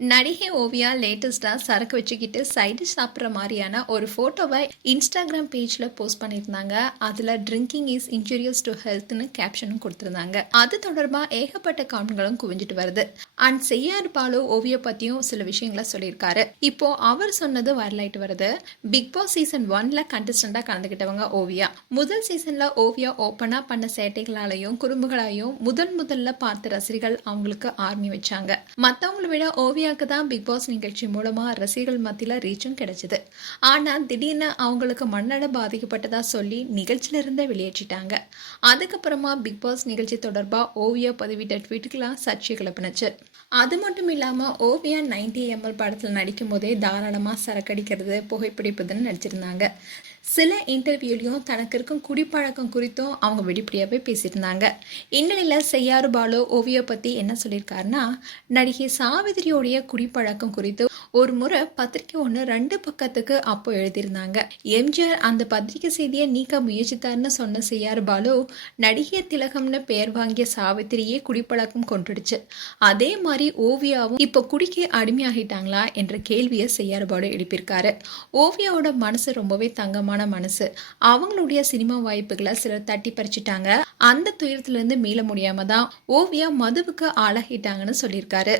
நடிகை ஓவியா லேட்டஸ்ட்டாக சரக்கு வச்சுக்கிட்டு சைடு சாப்பிட்ற மாதிரியான ஒரு ஃபோட்டோவை இன்ஸ்டாகிராம் பேஜில் போஸ்ட் பண்ணியிருந்தாங்க. அதில் ட்ரிங்கிங் இஸ் இன்ஜூரியஸ் டு ஹெல்த்னு கேப்ஷனும் கொடுத்துருந்தாங்க. அது தொடர்பாக ஏகப்பட்ட கமெண்ட்களும் குவிஞ்சிட்டு வருது. அண்ட் செய்யார் பாலு ஓவியா பற்றியும் சில விஷயங்களை சொல்லியிருக்காரு. இப்போ அவர் சொன்னது வரலாயிட்டு வருது. பிக் பாஸ் சீசன் ஒன்ல கண்டஸ்டண்டாக கலந்துக்கிட்டவங்க ஓவியா. முதல் சீசன்ல ஓவியா ஓப்பனாக பண்ண சேட்டைகளாலையும் குறும்புகளாலையும் முதன் முதல்ல பார்த்த ரசிகர்கள் அவங்களுக்கு ஆர்மி வச்சாங்க. மற்றவங்களை விட ஓவியா ஓவியாவுக்கு தான் பிக் பாஸ் நிகழ்ச்சி மூலமா ரசிகர்கள் மத்தியில ரீச்சும் கிடைச்சது. ஆனா திடீர்னு அவங்களுக்கு மண்ணட பாதிக்கப்பட்டதா சொல்லி நிகழ்ச்சியில இருந்தே வெளியேற்றிட்டாங்க. அதுக்கப்புறமா பிக் பாஸ் நிகழ்ச்சி தொடர்பா ஓவியா பதிவிட்ட ட்வீட்டுக்கெல்லாம் சர்ச்சை கிளப்பினுச்சு. அது மட்டும் இல்லாம ஓவியா நைன்டி எம்எல் படத்துல நடிக்கும் போதே தாராளமா சரக்கடிக்கிறது புகைப்பிடிப்பதுன்னு நடிச்சிருந்தாங்க. சில இன்டர்வியூலையும் தனக்கு இருக்கும் குடிப்பழக்கம் குறித்தும் அவங்க வெளிப்படையாகவே பேசியிருந்தாங்க இந்நிலையில் செய்யாறு பாலு ஓவியா பற்றி என்ன சொல்லியிருக்காருன்னா நடிகை சாவித்திரியோடைய குடிப்பழக்கம் குறித்து ஒரு முறை பத்திரிக்கை ஒன்று ரெண்டு பக்கத்துக்கு அப்போ எழுதியிருந்தாங்க. எம்ஜிஆர் அந்த பத்திரிக்கை செய்தியை நீக்க முயற்சித்தார்னு சொன்ன செய்யாறு பாலு நடிகை திலகம்னு பெயர் வாங்கிய சாவித்திரியே குடிப்பழக்கம் கொண்டுடுச்சு அதே மாதிரி ஓவியாவும் இப்போ குடிக்க அடிமையாகிட்டாங்களா என்ற கேள்வியை செய்யாறு பாலு எழுப்பியிருக்காரு. ஓவியாவோட மனசு ரொம்பவே தங்கமான மனசு. அவங்களுடைய சினிமா வாய்ப்புகளை சிலர் தட்டி பறிச்சிட்டாங்க. அந்த துயரத்துல இருந்து மீள முடியாம தான் ஓவியா மதுவுக்கு ஆளாகிட்டாங்கன்னு சொல்லியிருக்காரு.